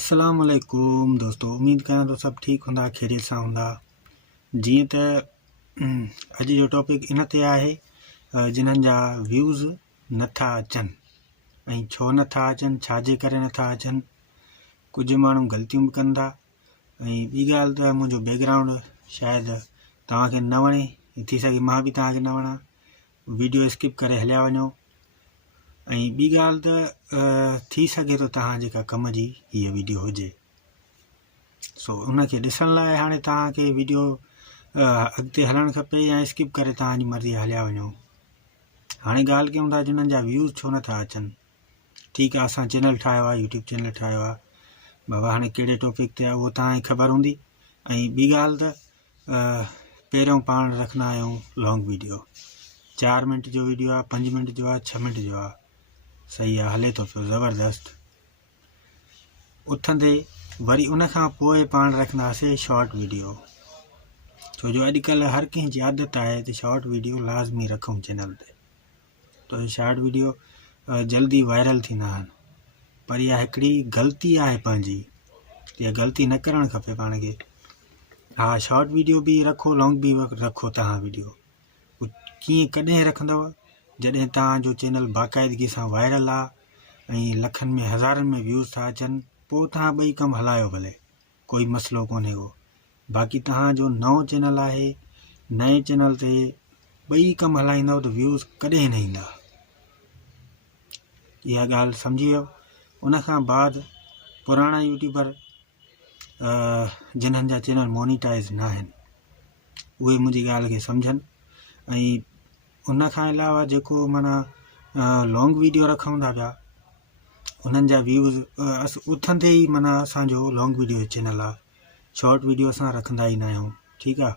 अस्सलामुअलैकुम दोस्तों, उम्मीद कयां थो सभु ठीकु हूंदा, ख़ैरियत सां हूंदा। जीअं त अॼु जो टॉपिक इन ते आहे जिन्हनि जा व्यूज़ नथा अचनि ऐं छो नथा अचनि, छाजे करे नथा अचनि। कुझु माण्हू ग़लतियूं बि कनि था। ऐं ॿी ॻाल्हि त मुंहिंजो बैकग्राउंड शायदि तव्हांखे न वणे, थी सघे मां बि तव्हांखे न वणां, वीडियो स्किप करे हलिया वञो। ऐं ॿी ॻाल्हि त थी सघे थो तव्हां जेका कम जी हीअ वीडियो हुजे, सो उनखे ॾिसण लाइ हाणे तव्हांखे वीडियो अॻिते हलणु खपे या स्किप करे तव्हांजी मर्ज़ी हलिया वञो। हाणे ॻाल्हि कयूं था जिन्हनि जा व्यूज़ छो नथा अचनि। ठीकु आहे, असां चैनल ठाहियो आहे, यूट्यूब चैनल ठाहियो आहे बाबा, हाणे कहिड़े टॉपिक ते आहे उहो तव्हांखे ख़बर हूंदी। ऐं ॿी ॻाल्हि त पहिरियों पाण रखंदा आहियूं लॉन्ग वीडियो, 4 मिंट जो वीडियो आहे, 5 मिंट जो आहे, 6 मिंट जो आहे, सही आहे, हले थो पियो ज़बरदस्त। उथंदे वरी उन खां पोइ पाण रखंदासीं शॉर्ट वीडियो, छो जो अॼुकल्ह हर कंहिंजी आदत आहे त शॉर्ट वीडियो लाज़मी रखूं चैनल ते, तो शॉर्ट वीडियो जल्दी वायरल थींदा आहिनि। पर इहा हिकिड़ी ग़लती आहे पंहिंजी, इहा ग़लती न करणु खपे पाण खे। हा, शॉर्ट वीडियो बि रखो, लॉन्ग बि रखो। तव्हां वीडियो कीअं कॾहिं रखंदव, जॾहिं तव्हांजो चैनल बाक़ाइदगी सां वायरल आहे ऐं लखनि में हज़ारनि में व्यूज़ था अचनि, पोइ तव्हां ॿई कमु हलायो भले, कोई मसइलो कोन्हे को। बाक़ी तव्हांजो नओं चैनल आहे, नए चैनल ते ॿई कमु हलाईंदव त व्यूज़ कॾहिं न ईंदा। इहा ॻाल्हि सम्झी वियो। उन खां बाद पुराणा यूट्यूबर जिन्हनि जा चैनल मोनिटाइज़ न आहिनि, उहे मुंहिंजी ॻाल्हि खे सम्झनि। ऐं उन खां अलावा जेको माना लॉन्ग वीडियो रखूं था पिया, उन्हनि जा व्यूज़ उथंदे ई माना असांजो लॉन्ग वीडियो चैनल आहे, शॉर्ट वीडियो असां रखंदा ई न आहियूं। ठीकु आहे,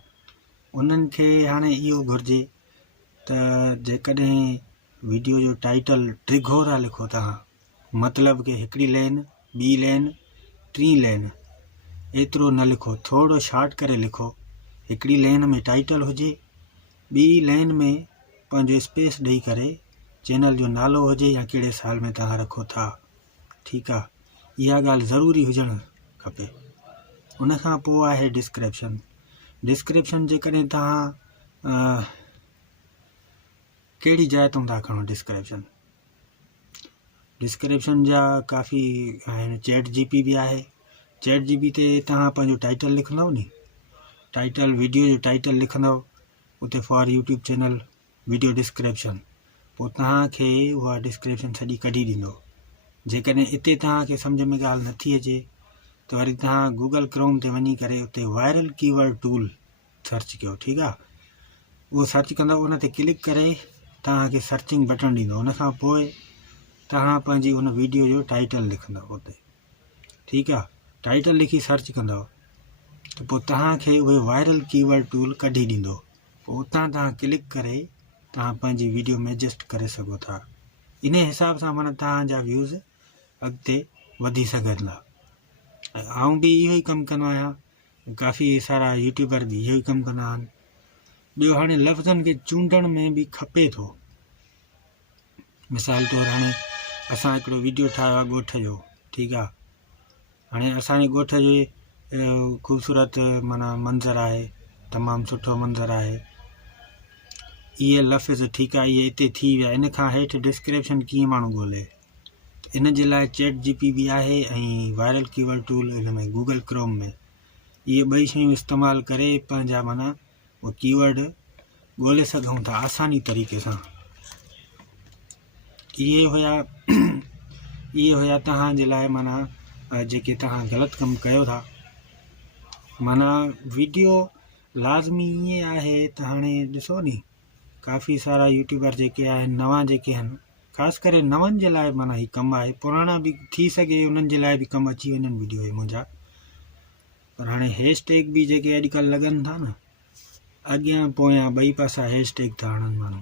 उन्हनि खे हाणे इहो घुरिजे त जेकॾहिं वीडियो जो टाइटल टिघो था लिखो तव्हां, मतिलबु कि हिकिड़ी लाइन, ॿी लाइन, 3 लाइन, एतिरो न लिखो, थोरो शार्ट करे लिखो। हिकिड़ी लाइन में टाइटल हुजे, ॿी लाइन में पंहिंजो स्पेस ॾेई करे चैनल जो नालो हुजे या कहिड़े साल में तव्हां रखो था। ठीकु आहे, इहा ॻाल्हि ज़रूरी हुजणु खपे। उन खां पोइ आहे डिस्क्रिप्शन। डिस्क्रिप्शन जेकॾहिं तव्हां कहिड़ी जाइ तां था खणो, डिस्क्रिप्शन जा काफ़ी आहिनि। चैट जीपी बि आहे, चैट जीपी ते तव्हां पंहिंजो टाइटल लिखंदव नी, टाइटल वीडियो जो टाइटल लिखंदव, उते for YouTube channel video description, पोइ तव्हांखे उहा डिस्क्रिप्शन सॼी कढी ॾींदो। जेकॾहिं इते तव्हांखे सम्झ में ॻाल्हि नथी अचे त वरी तव्हां गूगल क्रोम ते वञी करे उते वायरल कीवर्ड टूल सर्च कयो। ठीकु आहे, उहो सर्च कंदव, उन ते क्लिक करे तव्हांखे सर्चिंग बटन ॾींदो। उन खां पोइ तव्हां पंहिंजी उन वीडियो जो टाइटल लिखंदव उते। ठीकु आहे, टाइटल लिखी सर्च कंदव त पोइ तव्हांखे उहे वायरल कीवर्ड टूल कढी ॾींदो। पोइ उतां तव्हां क्लिक करे तव्हां पंहिंजी वीडियो में एडजस्ट करे सघो था। इन हिसाब सां माना तव्हांजा व्यूज़ अॻिते वधी सघंदा। आउं बि इहो ई कमु कंदो आहियां, काफ़ी सारा यूट्यूबर बि इहो ई कमु कंदा आहिनि। ॿियो हाणे लफ़्ज़नि खे चूंडण में बि खपे थो। मिसाल तौरु हाणे असां हिकिड़ो वीडियो ठाहियो आहे ॻोठ जो। ठीकु आहे, हाणे असांजे ॻोठ जो ख़ूबसूरत माना मंज़र आहे, तमामु सुठो मंज़र आहे, इहे लफ़्ज़ ठीकु आहे, इहे हिते थी विया, इन खां हेठि डिस्क्रिप्शन कीअं माण्हू ॻोल्हे। इन जे लाइ चैट जीपी बि आहे ऐं वायरल कीवर्ड टूल इन में गूगल क्रोम में, इहे ॿई शयूं इस्तेमालु करे पंहिंजा माना उहो कीवर्ड ॻोल्हे सघूं था आसानी तरीक़े सां। इहे हुया तव्हांजे लाइ माना जेके तव्हां ग़लति कमु कयो था। माना वीडियो लाज़मी ईअं आहे त हाणे ॾिसो नी, काफ़ी सारा यूट्यूबर जेके आहिनि, नवां जेके आहिनि, ख़ासि करे नवनि जे लाइ माना हीउ कमु आहे। पुराणा बि थी सघे उन्हनि जे लाइ बि कमु अची वञनि वीडियो मुंहिंजा, पर हाणे हैशटैग बि जेके अॼुकल्ह लॻनि था न, अॻियां पोयां ॿई पासा हैशटैग था हणनि माण्हू।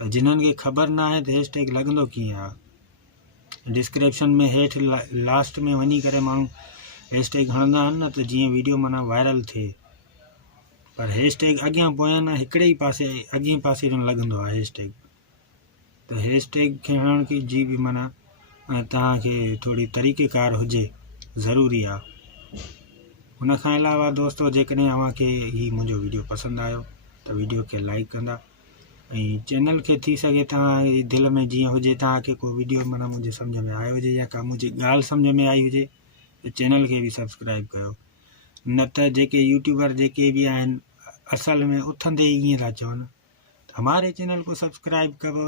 जिन्हनि खे ख़बर न आहे त हैशटैग लॻंदो कीअं आहे, डिस्क्रिप्शन में हेठि लास्ट में वञी करे माण्हू हैशटैग हणंदा आहिनि न, त जीअं वीडियो माना वायरल थिए। पर हैशटैग अॻियां पोयां न, हिकिड़े ई पासे अॻिए पासे जो लॻंदो आहे हैशटैग। त हैशटैग खे हणण जी बि माना तव्हांखे थोरी तरीक़ेकार हुजे ज़रूरी आहे। हुन खां अलावा दोस्तो जेकॾहिं अव्हांखे ही मुंहिंजो वीडियो पसंदि आयो त वीडियो खे लाइक कंदा ऐं चैनल खे थी सघे तव्हांजी दिलि में जीअं हुजे तव्हांखे को वीडियो माना मुंहिंजे सम्झ में आयो हुजे या का मुंहिंजी ॻाल्हि सम्झ में आई हुजे त चैनल खे बि सब्सक्राइब कयो। न त जेके यूट्यूबर जेके भी आहिनि असल में उथंदे ही ईअं था चवनि हमारे चैनल को सब्सक्राइब करो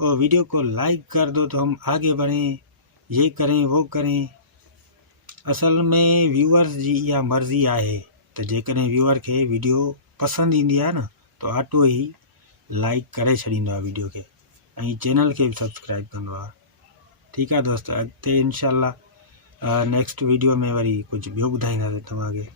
और वीडियो को लाइक कर दो तो हम आगे बढ़ें, ये करें वो करें। असल में व्यूअर्स जी इहा मर्ज़ी आहे त जेकॾहिं व्यूअर खे वीडियो पसंदि ईंदी आहे न तो ऑटो ही लाइक करे छॾींदो आहे वीडियो खे ऐं चैनल खे बि सब्सक्राइब कंदो आहे। ठीकु आहे दोस्त, अॻिते इंशाल्लाह नेक्स्ट वीडियो में वरी कुझु ॿियो ॿुधाईंदासीं तव्हांखे।